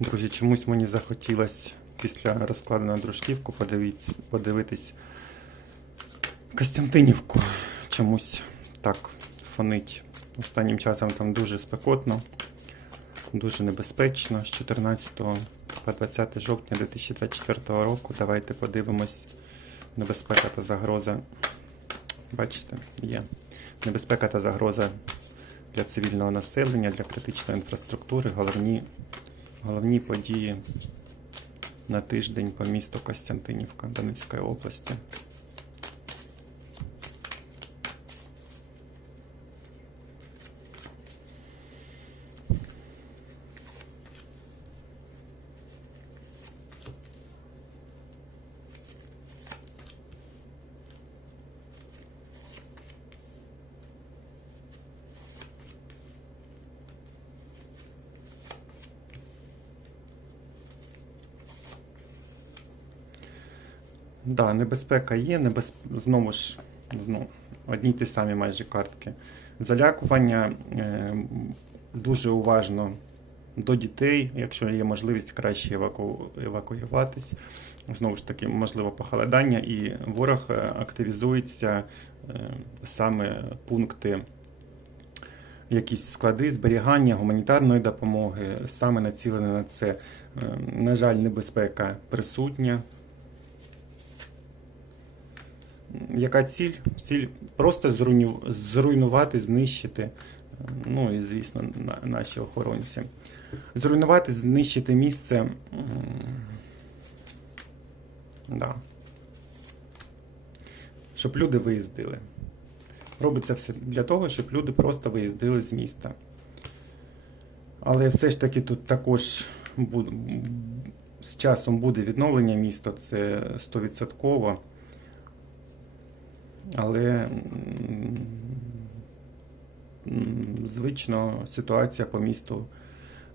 Друзі, чомусь мені захотілося після розкладу на дружківку подивитись, Костянтинівку. Чомусь так фонить. Останнім часом там дуже спекотно, дуже небезпечно. З 14 по 20 жовтня 2024 року. Давайте подивимось небезпека та загроза. Бачите, є небезпека та загроза для цивільного населення, для критичної інфраструктури, головні, головні події на тиждень по місту Костянтинівка Донецької області. Да, небезпека є, небез... знову ж знову, одні й ті самі майже картки. Залякування е, дуже уважно до дітей, якщо є можливість краще еваку... евакуюватись. Знову ж таки, можливо, похолодання, і ворог е, активізується е, саме пункти, якісь склади зберігання гуманітарної допомоги, саме націлені на це. Е, На жаль, небезпека присутня. Яка ціль? Ціль просто зруйнувати, знищити. е, Ну і звісно, на- наші охоронці. Зруйнувати, знищити місце. Да. Щоб люди виїздили. Робиться все для того, щоб люди просто виїздили з міста. Але все ж таки тут також з часом буде відновлення міста, це 100%. Але звично ситуація по місту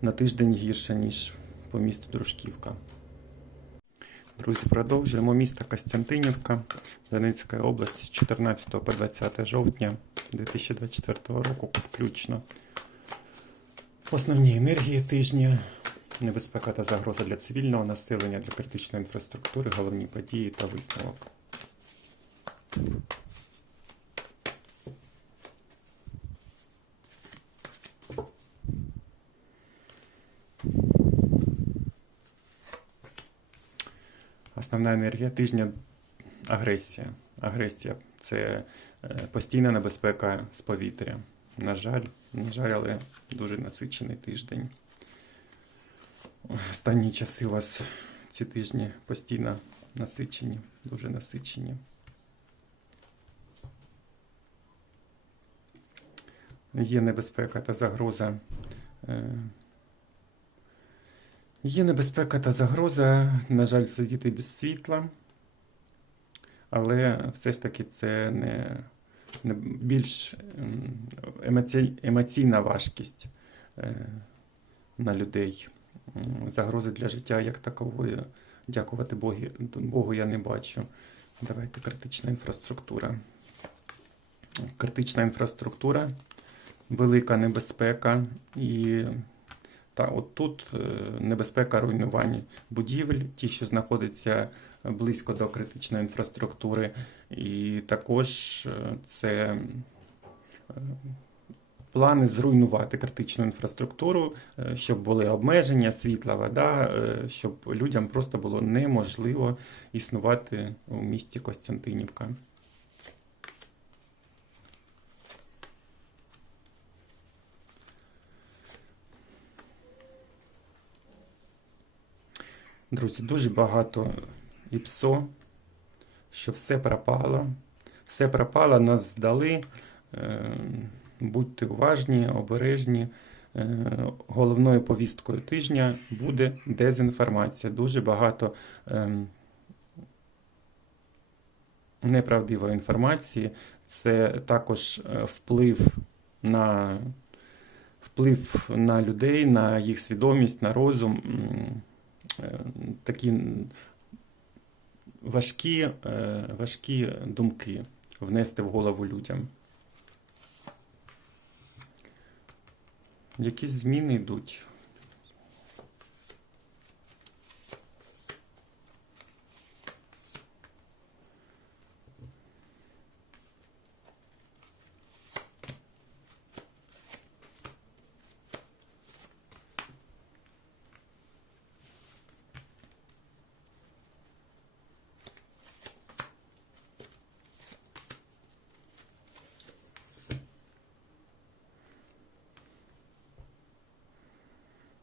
на тиждень гірша, ніж по місту Дружківка. Друзі, продовжуємо місто Костянтинівка Донецької області з 14 по 20 жовтня 2024 року включно. Основні енергії тижня, небезпека та загроза для цивільного населення, для критичної інфраструктури, головні події та висновок. Основна енергія тижня агресія. Агресія це е, постійна небезпека з повітря. На жаль, на жаль, але дуже насичений тиждень. Останні часи у вас ці тижні постійно насичені, дуже насичені. Є небезпека та загроза. Є небезпека та загроза, на жаль, сидіти без світла, але все ж таки це не, не більш ем, емоцій, емоційна важкість е, на людей. Загрози для життя як такової, дякувати Богу, Богу, я не бачу. Давайте критична інфраструктура. Критична інфраструктура, велика небезпека і та от тут е, небезпека руйнування будівель, ті, що знаходяться близько до критичної інфраструктури, і також е, це е, плани зруйнувати критичну інфраструктуру, щоб були обмеження, світла, вода, щоб людям просто було неможливо існувати у місті Костянтинівка. Друзі, дуже багато ІПСО, що все пропало. Все пропало, нас здали. Е, Будьте уважні, обережні. Е, Головною повісткою тижня буде дезінформація. Дуже багато ем, неправдивої інформації. Це також е, вплив на, вплив на людей, на їх свідомість, на розум. Е, такі важкі, е, важкі думки внести в голову людям. Якісь зміни йдуть.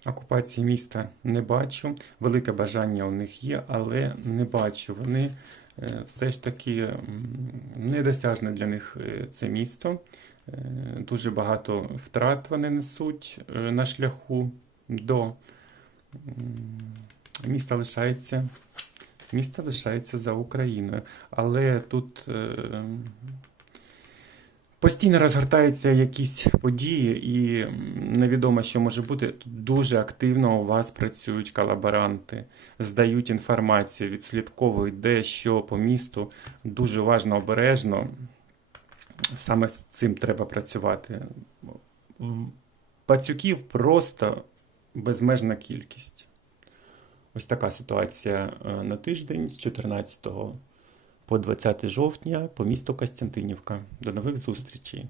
Окупації міста не бачу. Велике бажання у них є, але не бачу. Вони е, все ж таки недосяжне для них е, це місто. Е, Дуже багато втрат вони несуть на шляху до міста лишається. Місто лишається за Україною. Але тут постійно розгортаються якісь події, і невідомо, що може бути. Дуже активно у вас працюють колаборанти, здають інформацію, відслідковують де що по місту. Дуже уважно, обережно. Саме з цим треба працювати. Пацюків просто безмежна кількість. Ось така ситуація е, на тиждень з 14 по 20 жовтня по місту Костянтинівка. До нових зустрічей!